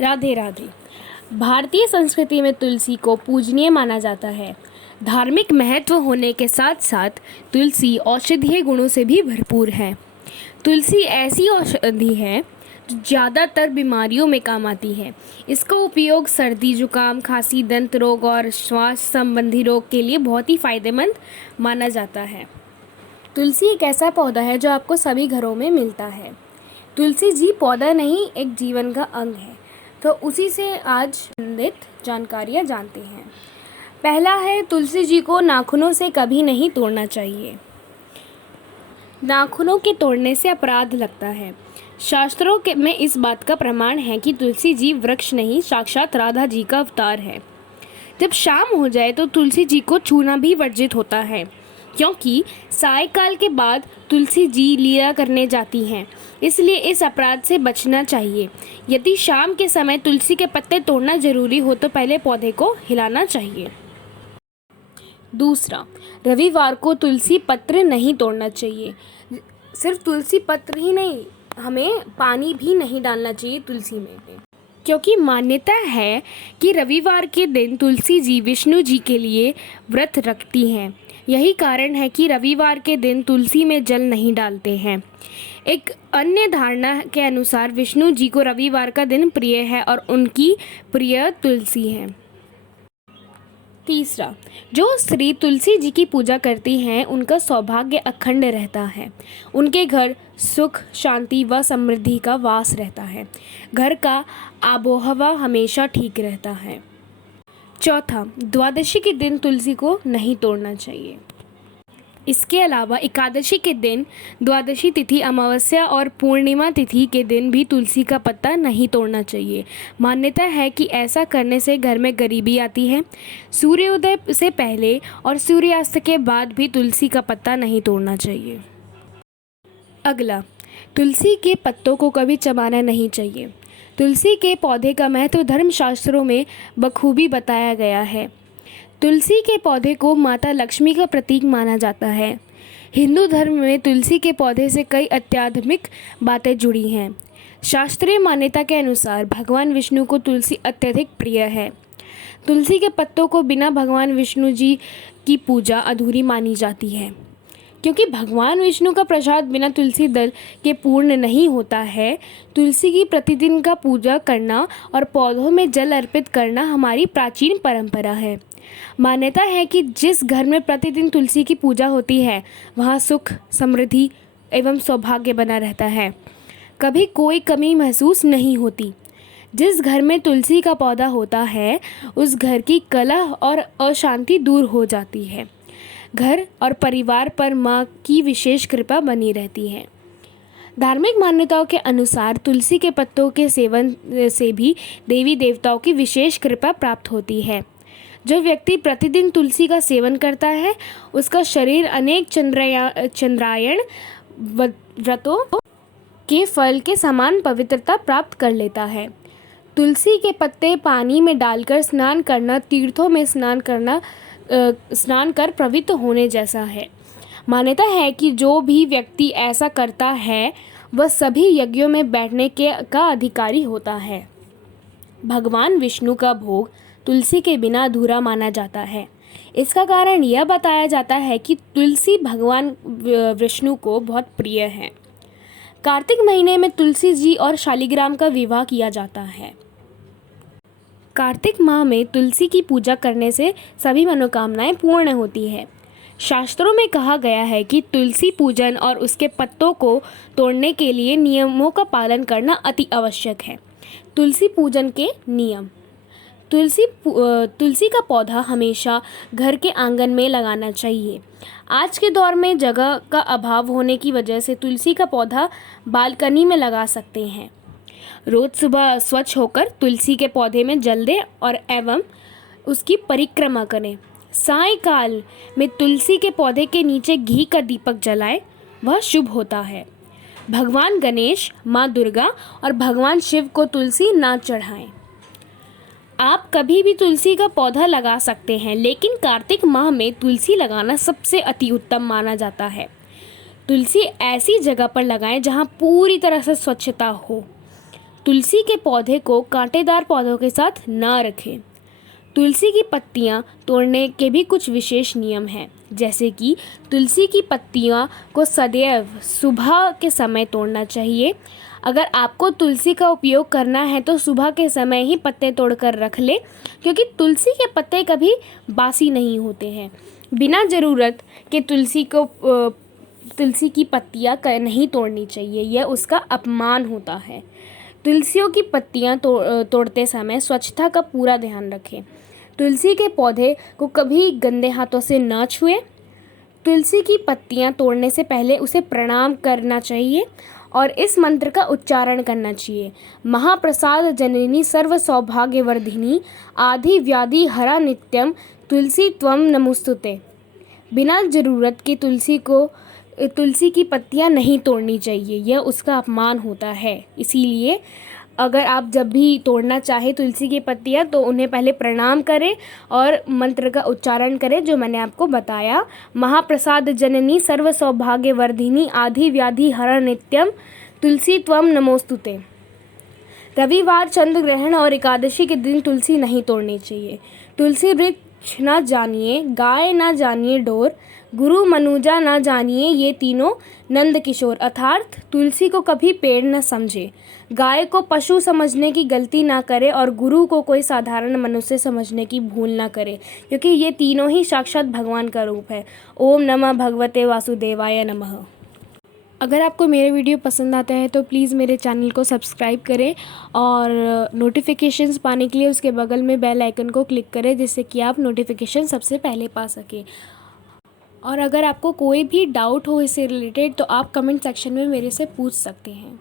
राधे राधे। भारतीय संस्कृति में तुलसी को पूजनीय माना जाता है। धार्मिक महत्व होने के साथ साथ तुलसी औषधीय गुणों से भी भरपूर है। तुलसी ऐसी औषधि है जो ज़्यादातर बीमारियों में काम आती है। इसका उपयोग सर्दी, जुकाम, खांसी, दंत रोग और श्वास संबंधी रोग के लिए बहुत ही फायदेमंद माना जाता है। तुलसी एक ऐसा पौधा है जो आपको सभी घरों में मिलता है। तुलसी जी पौधा नहीं, एक जीवन का अंग है। तो उसी से आज संबंधित जानकारियाँ जानते हैं। पहला है, तुलसी जी को नाखूनों से कभी नहीं तोड़ना चाहिए। नाखूनों के तोड़ने से अपराध लगता है। शास्त्रों के में इस बात का प्रमाण है कि तुलसी जी वृक्ष नहीं, साक्षात राधा जी का अवतार है। जब शाम हो जाए तो तुलसी जी को छूना भी वर्जित होता है, क्योंकि सायकाल के बाद तुलसी जी लीला करने जाती हैं। इसलिए इस अपराध से बचना चाहिए। यदि शाम के समय तुलसी के पत्ते तोड़ना जरूरी हो तो पहले पौधे को हिलाना चाहिए। दूसरा, रविवार को तुलसी पत्र नहीं तोड़ना चाहिए। सिर्फ तुलसी पत्र ही नहीं, हमें पानी भी नहीं डालना चाहिए तुलसी में, क्योंकि मान्यता है कि रविवार के दिन तुलसी जी विष्णु जी के लिए व्रत रखती हैं। यही कारण है कि रविवार के दिन तुलसी में जल नहीं डालते हैं। एक अन्य धारणा के अनुसार विष्णु जी को रविवार का दिन प्रिय है और उनकी प्रिय तुलसी है। तीसरा, जो स्त्री तुलसी जी की पूजा करती हैं उनका सौभाग्य अखंड रहता है। उनके घर सुख, शांति व समृद्धि का वास रहता है। घर का आबोहवा हमेशा ठीक रहता है। चौथा, द्वादशी के दिन तुलसी को नहीं तोड़ना चाहिए। इसके अलावा एकादशी के दिन, द्वादशी तिथि, अमावस्या और पूर्णिमा तिथि के दिन भी तुलसी का पत्ता नहीं तोड़ना चाहिए। मान्यता है कि ऐसा करने से घर में गरीबी आती है। सूर्योदय से पहले और सूर्यास्त के बाद भी तुलसी का पत्ता नहीं तोड़ना चाहिए। अगला, तुलसी के पत्तों को कभी चबाना नहीं चाहिए। तुलसी के पौधे का महत्व धर्मशास्त्रों में बखूबी बताया गया है। तुलसी के पौधे को माता लक्ष्मी का प्रतीक माना जाता है। हिंदू धर्म में तुलसी के पौधे से कई आध्यात्मिक बातें जुड़ी हैं। शास्त्रीय मान्यता के अनुसार भगवान विष्णु को तुलसी अत्यधिक प्रिय है। तुलसी के पत्तों को बिना भगवान विष्णु जी की पूजा अधूरी मानी जाती है, क्योंकि भगवान विष्णु का प्रसाद बिना तुलसी दल के पूर्ण नहीं होता है। तुलसी की प्रतिदिन का पूजा करना और पौधों में जल अर्पित करना हमारी प्राचीन परंपरा है। मान्यता है कि जिस घर में प्रतिदिन तुलसी की पूजा होती है वहाँ सुख, समृद्धि एवं सौभाग्य बना रहता है। कभी कोई कमी महसूस नहीं होती। जिस घर में तुलसी का पौधा होता है उस घर की कलह और अशांति दूर हो जाती है। घर और परिवार पर माँ की विशेष कृपा बनी रहती है। धार्मिक मान्यताओं के अनुसार तुलसी के पत्तों के सेवन से भी देवी देवताओं की विशेष कृपा प्राप्त होती है। जो व्यक्ति प्रतिदिन तुलसी का सेवन करता है उसका शरीर अनेक चंद्रायण व्रतों के फल के समान पवित्रता प्राप्त कर लेता है। तुलसी के पत्ते पानी में डालकर स्नान करना तीर्थों में स्नान कर पवित्र होने जैसा है। मान्यता है कि जो भी व्यक्ति ऐसा करता है वह सभी यज्ञों में बैठने का अधिकारी होता है। भगवान विष्णु का भोग तुलसी के बिना अधूरा माना जाता है। इसका कारण यह बताया जाता है कि तुलसी भगवान विष्णु को बहुत प्रिय है। कार्तिक महीने में तुलसी जी और शालिग्राम का विवाह किया जाता है। कार्तिक माह में तुलसी की पूजा करने से सभी मनोकामनाएं पूर्ण होती है। शास्त्रों में कहा गया है कि तुलसी पूजन और उसके पत्तों को तोड़ने के लिए नियमों का पालन करना अति आवश्यक है। तुलसी पूजन के नियम। तुलसी का पौधा हमेशा घर के आंगन में लगाना चाहिए। आज के दौर में जगह का अभाव होने की वजह से तुलसी का पौधा बालकनी में लगा सकते हैं। रोज सुबह स्वच्छ होकर तुलसी के पौधे में जल दें और एवं उसकी परिक्रमा करें। सायंकाल में तुलसी के पौधे के नीचे घी का दीपक जलाएं, वह शुभ होता है। भगवान गणेश, माँ दुर्गा और भगवान शिव को तुलसी ना चढ़ाएं। आप कभी भी तुलसी का पौधा लगा सकते हैं, लेकिन कार्तिक माह में तुलसी लगाना सबसे अति उत्तम माना जाता है। तुलसी ऐसी जगह पर लगाएं जहां पूरी तरह से स्वच्छता हो। तुलसी के पौधे को कांटेदार पौधों के साथ ना रखें। तुलसी की पत्तियां तोड़ने के भी कुछ विशेष नियम हैं, जैसे कि तुलसी की पत्तियां को सदैव सुबह के समय तोड़ना चाहिए। अगर आपको तुलसी का उपयोग करना है तो सुबह के समय ही पत्ते तोड़कर रख ले, क्योंकि तुलसी के पत्ते कभी बासी नहीं होते हैं। बिना ज़रूरत के तुलसी की पत्तियां नहीं तोड़नी चाहिए, यह उसका अपमान होता है। तुलसियों की पत्तियां तोड़ते समय स्वच्छता का पूरा ध्यान रखें। तुलसी के पौधे को कभी गंदे हाथों से ना छुएं। तुलसी की पत्तियां तोड़ने से पहले उसे प्रणाम करना चाहिए और इस मंत्र का उच्चारण करना चाहिए। महाप्रसाद जननी सर्व सौभाग्यवर्धिनी आदि व्याधि हरा नित्यम तुलसी त्वम नमोस्तुते। बिना ज़रूरत के तुलसी की पत्तियां नहीं तोड़नी चाहिए, यह उसका अपमान होता है। इसीलिए अगर आप जब भी तोड़ना चाहें तुलसी की पत्तियां तो उन्हें पहले प्रणाम करें और मंत्र का उच्चारण करें जो मैंने आपको बताया। महाप्रसाद जननी सर्व सौभाग्यवर्धिनी आदि व्याधि हर नित्यम तुलसी त्वम नमोस्तुते। रविवार, चंद्र ग्रहण और एकादशी के दिन तुलसी नहीं तोड़नी चाहिए। तुलसी वृक्ष ना जानिए, गाय ना जानिए डोर, गुरु मनुजा ना जानिए ये तीनों नंद किशोर। अर्थात तुलसी को कभी पेड़ न समझे, गाय को पशु समझने की गलती ना करे और गुरु को कोई साधारण मनुष्य समझने की भूल ना करे, क्योंकि ये तीनों ही साक्षात भगवान का रूप है। ओम नमः भगवते वासुदेवाय नमः। अगर आपको मेरे वीडियो पसंद आता है तो प्लीज़ मेरे चैनल को सब्सक्राइब करें और नोटिफिकेशंस पाने के लिए उसके बगल में बेल आइकन को क्लिक करें, जिससे कि आप नोटिफिकेशन सबसे पहले पा सकें। और अगर आपको कोई भी डाउट हो इससे रिलेटेड तो आप कमेंट सेक्शन में मेरे से पूछ सकते हैं।